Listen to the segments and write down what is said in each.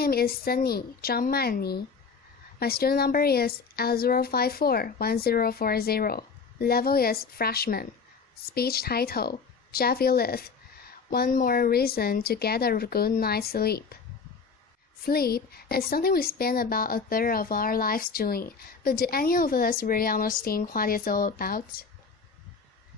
name is Sunny Zhang Manni. My student number is L0541040. Level is freshman. Speech title: Jeff Iliff. One more reason to get a good night's sleep. Sleep is something we spend about a third of our lives doing, but do any of us really understand what it's all about?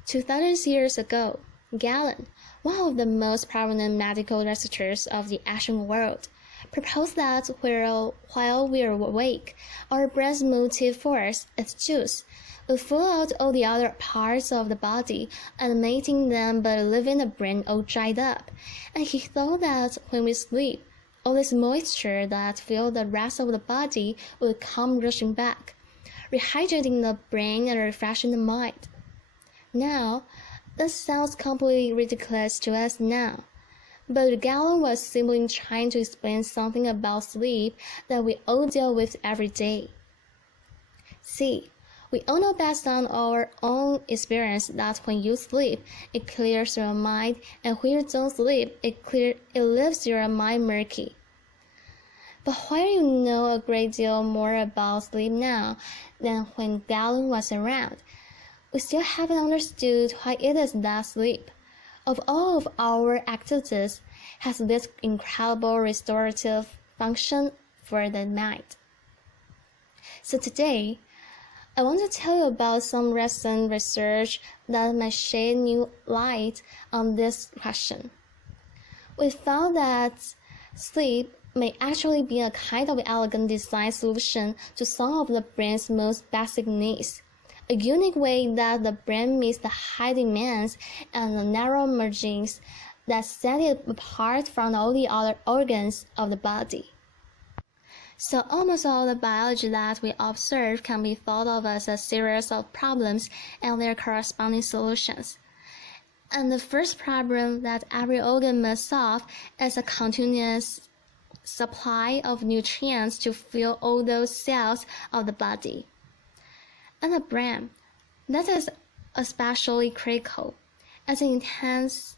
2,000 years ago, Galen, one of the most prominent medical researchers of the ancient world, proposed that while we are awake, our brain's motive force, its juice, will fill out all the other parts of the body, animating them but leaving the brain all dried up. And he thought that when we sleep, all this moisture that filled the rest of the body will come rushing back, rehydrating the brain and refreshing the mind. Now, this sounds completely ridiculous to us now, but Galen was simply trying to explain something about sleep that we all deal with every day. See, we all know based on our own experience that when you sleep, it clears your mind, and when you don't sleep, it leaves your mind murky. But while you know a great deal more about sleep now than when Galen was around, we still haven't understood why it is that sleep, of all of our activities, has this incredible restorative function for the mind. So today, I want to tell you about some recent research that might shed new light on this question. We found that sleep may actually be a kind of elegant design solution to some of the brain's most basic needs, a unique way that the brain meets the high demands and the narrow margins that set it apart from all the other organs of the body. So almost all the biology that we observe can be thought of as a series of problems and their corresponding solutions. And the first problem that every organ must solve is a continuous supply of nutrients to fuel all those cells of the body. And the brain, that is especially critical, as intense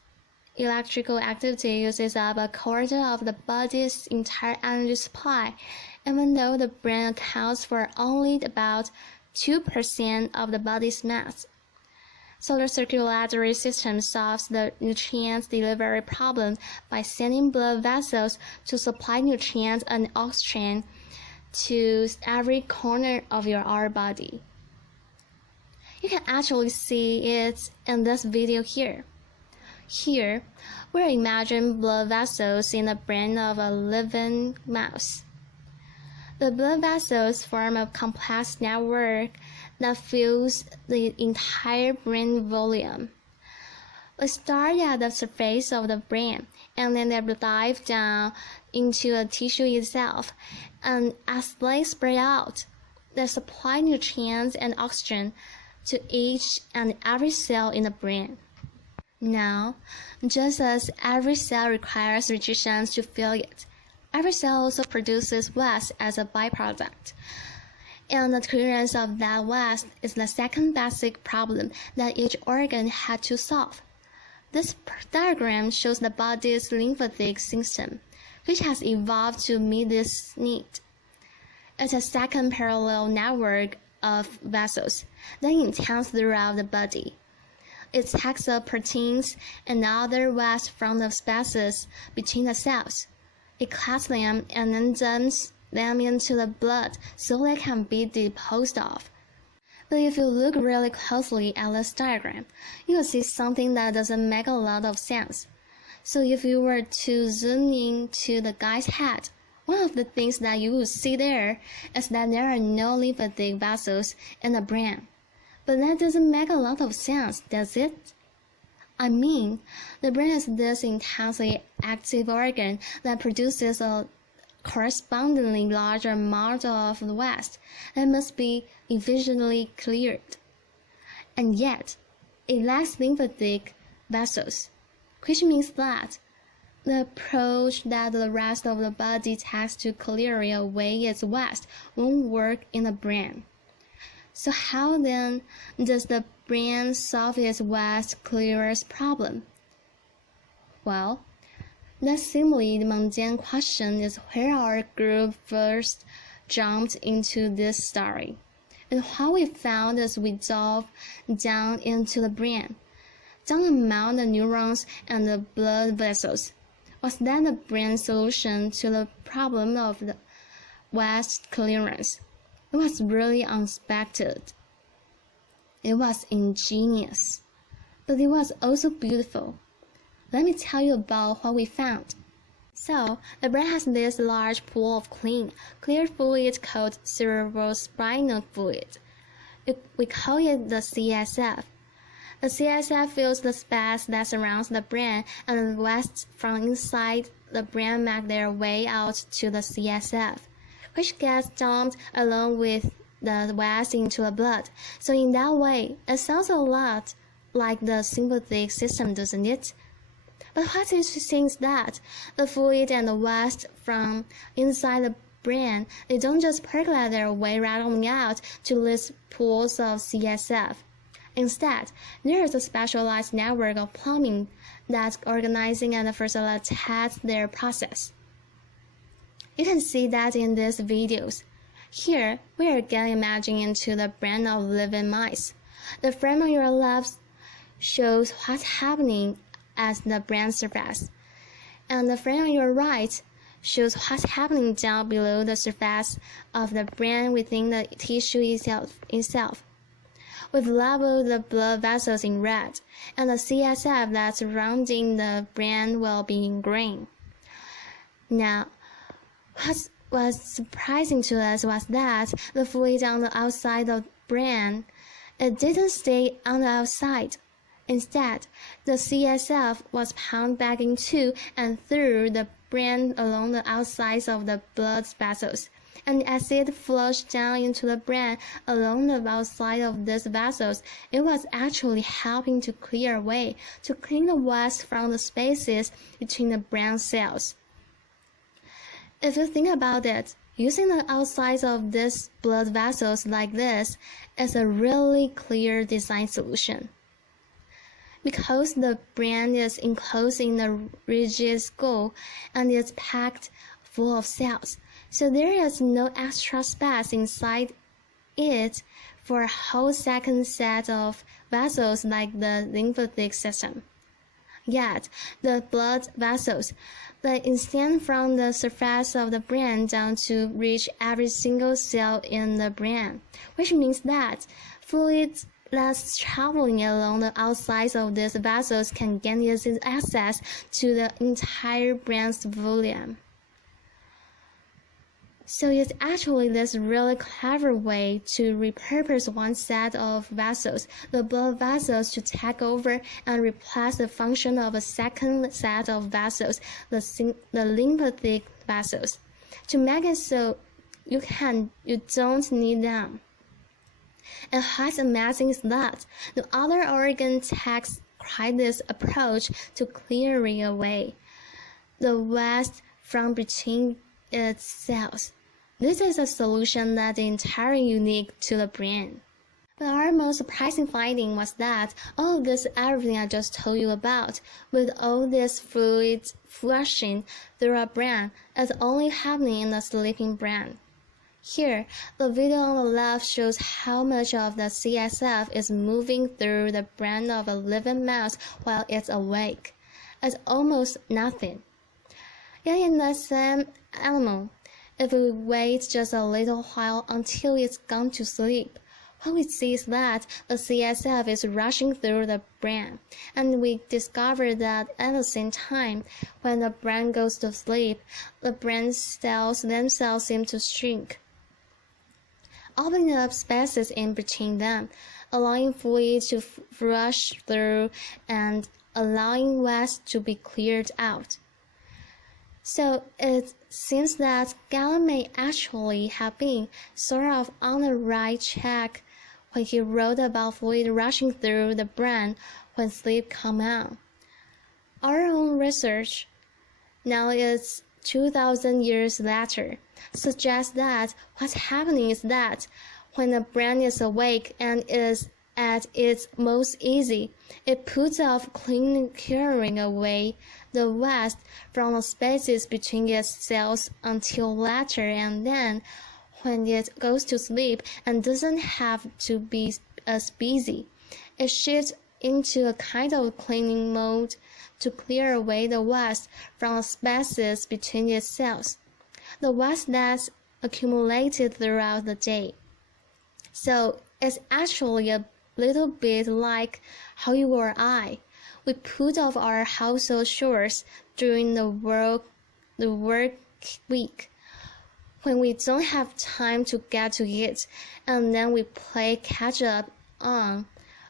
electrical activity uses up a quarter of the body's entire energy supply, even though the brain accounts for only about 2% of the body's mass. So the circulatory system solves the nutrient delivery problem by sending blood vessels to supply nutrients and oxygen to every corner of our body. You can actually see it in this video here. Here, we imagine blood vessels in the brain of a living mouse. The blood vessels form a complex network that fills the entire brain volume. They start at the surface of the brain, and then they dive down into the tissue itself, and as they spread out, they supply nutrients and oxygen to each and every cell in the brain. Now, just as every cell requires nutrition to fuel it, every cell also produces waste as a byproduct. And the clearance of that waste is the second basic problem that each organ had to solve. This diagram shows the body's lymphatic system, which has evolved to meet this need. It's a second parallel network of vessels that extends throughout the body. It takes up proteins and other waste from the spaces between the cells. It collects them and then dumps them into the blood so they can be disposed of. But if you look really closely at this diagram, you will see something that doesn't make a lot of sense. So if you were to zoom in to the guy's head, one of the things that you will see there is that there are no lymphatic vessels in the brain. But that doesn't make a lot of sense, does it? I mean, the brain is this intensely active organ that produces a correspondingly large amount of the waste that must be efficiently cleared. And yet, it lacks lymphatic vessels, which means that the approach that the rest of the body takes to clearing away its waste won't work in the brain. So how then does the brain solve its waste clearance problem? Well, That seemingly mundane question is where our group first jumped into this story, and what we found as we dove down into the brain, down among the neurons and the blood vessels, was that the brain's solution to the problem of the waste clearance. It was really unexpected. It was ingenious, but it was also beautiful. Let me tell you about what we found. So, the brain has this large pool of clear fluid called cerebrospinal fluid. We call it the CSF. The CSF fills the space that surrounds the brain, and the waste from inside the brain make their way out to the CSF, which gets dumped along with the waste into the blood. So in that way, it sounds a lot like the sympathetic system, doesn't it? But what's interesting is that the fluid and the waste from inside the brain, they don't just percolate their way rattling out to these pools of CSF. Instead, there is a specialized network of plumbing that's organizing and facilitates their process. You can see that in these videos. Here, we are again imagining into the brain of living mice. The frame on your left shows what's happening at the brain surface, and the frame on your right shows what's happening down below the surface of the brain within the tissue itself. We've labeled the blood vessels in red, and the CSF that's surrounding the brain will be in green. Now, what was surprising to us was that the fluid on the outside of the brain, it didn't stay on the outside. Instead, the CSF was pumped back into and through the brain along the outsides of the blood vessels, and as it flushed down into the brain along the outside of these vessels, it was actually helping to clear away, to clean the waste from the spaces between the brain cells. If you think about it, using the outsides of these blood vessels like this is a really clear design solution. Because the brain is enclosed in a rigid skull and is packed full of cells, so there is no extra space inside it for a whole second set of vessels like the lymphatic system. Yet, the blood vessels, they extend from the surface of the brain down to reach every single cell in the brain, which means that fluids that's traveling along the outsides of these vessels can gain easy access to the entire brain's volume. So it's actually this really clever way to repurpose one set of vessels, the blood vessels, to take over and replace the function of a second set of vessels, the lymphatic vessels, to make it so you don't need them. And what's amazing is that no other organ takes quite this approach to clearing away the waste from between its cells. This is a solution that is entirely unique to the brain. But our most surprising finding was that all of this, everything I just told you about, with all this fluid flushing through our brain, is only happening in the sleeping brain. Here, the video on the left shows how much of the CSF is moving through the brain of a living mouse while it's awake. It's almost nothing. Yet in the same animal, if we wait just a little while until it's gone to sleep, what we see is that the CSF is rushing through the brain, and we discover that at the same time, when the brain goes to sleep, the brain cells themselves seem to shrink, opening up spaces in between them, allowing fluid to rush through and allowing waste to be cleared out. So it seems that Galen may actually have been sort of on the right track when he wrote about fluid rushing through the brain when sleep comes on. Our own research, now it's 2,000 years later, suggests that what's happening is that when the brain is awake and is at its most easy, it puts off clearing away the waste from the spaces between its cells until later, and then, when it goes to sleep and doesn't have to be as busy, it shifts into a kind of cleaning mode to clear away the waste from the spaces between its cells, the waste that's accumulated throughout the day. So it's actually a little bit like how you or I, we put off our household chores during the work week when we don't have time to get to it, and then we play catch up on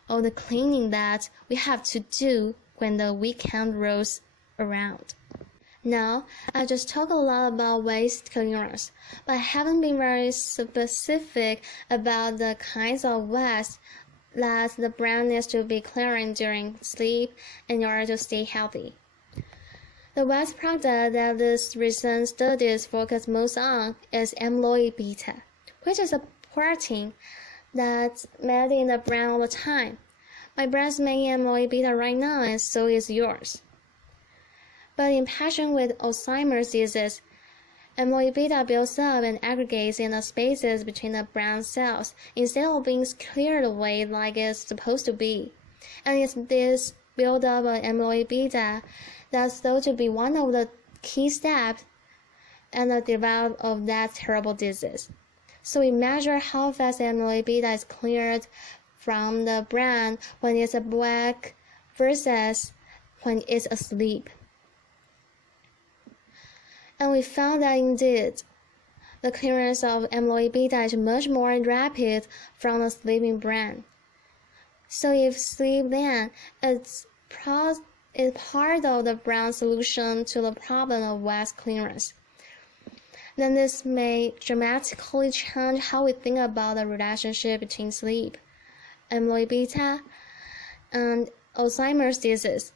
all the cleaning that we have to do when the weekend rolls around. Now, I just talk a lot about waste clearance, but I haven't been very specific about the kinds of waste that the brain needs to be clearing during sleep in order to stay healthy. The waste product that these recent studies focus most on is amyloid beta, which is a protein that's made in the brain all the time. My brain's making amyloid beta right now, and so is yours. But in patient with Alzheimer's disease, amyloid beta builds up and aggregates in the spaces between the brain cells instead of being cleared away like it's supposed to be. And it's this buildup of amyloid beta that's thought to be one of the key steps in the development of that terrible disease. So we measure how fast amyloid beta is cleared from the brain when it's awake versus when it's asleep. And we found that indeed, the clearance of amyloid beta is much more rapid from the sleeping brain. So if sleep then is part of the brain solution to the problem of waste clearance, then this may dramatically change how we think about the relationship between sleep, amyloid beta, and Alzheimer's disease.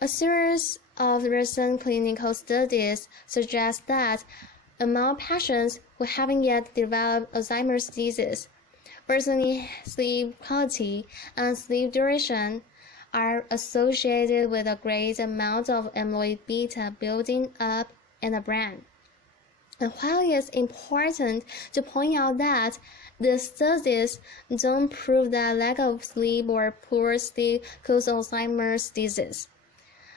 A series of recent clinical studies suggest that among patients who haven't yet developed Alzheimer's disease, worsening sleep quality and sleep duration are associated with a great amount of amyloid beta building up in the brain. And while it's important to point out that these studies don't prove that lack of sleep or poor sleep cause Alzheimer's disease,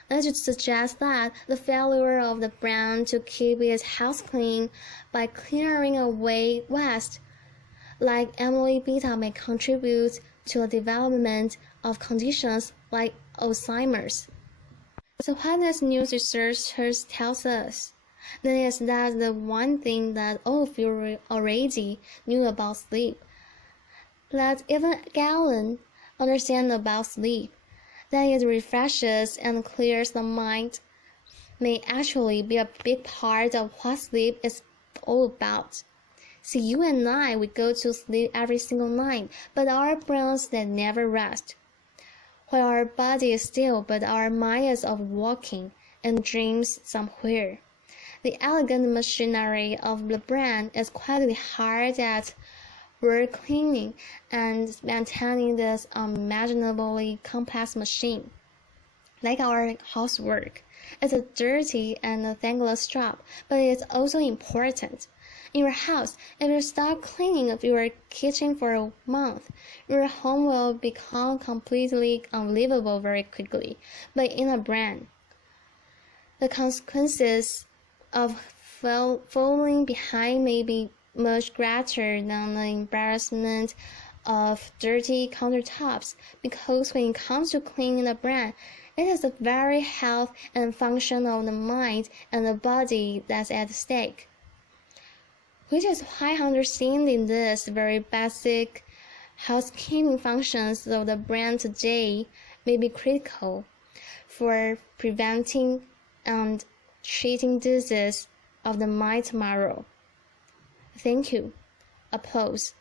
that should suggest that the failure of the brain to keep its house clean by clearing away waste, like amyloid beta, may contribute to the development of conditions like Alzheimer's. So what this new research tells us, then is that the one thing that all of you already knew about sleep, that even Galen understands about sleep, that it refreshes and clears the mind, may actually be a big part of what sleep is all about. See, you and I, we go to sleep every single night, but our brains, they never rest. While our body is still, but our mind is off walking and dreams somewhere. The elegant machinery of the brain is quite hard at work cleaning and maintaining this unimaginably complex machine. Like our housework, it's a dirty and a thankless job, but it's also important. In your house, if you stop cleaning your kitchen for a month, your home will become completely unlivable very quickly. But in a brain, the consequences of falling behind may be much greater than the embarrassment of dirty countertops, because when it comes to cleaning the brain, it is the very health and function of the mind and the body that's at stake. Which is why understanding these very basic housekeeping functions of the brain today may be critical for preventing and treating disease of the mind tomorrow. Thank you. Applause.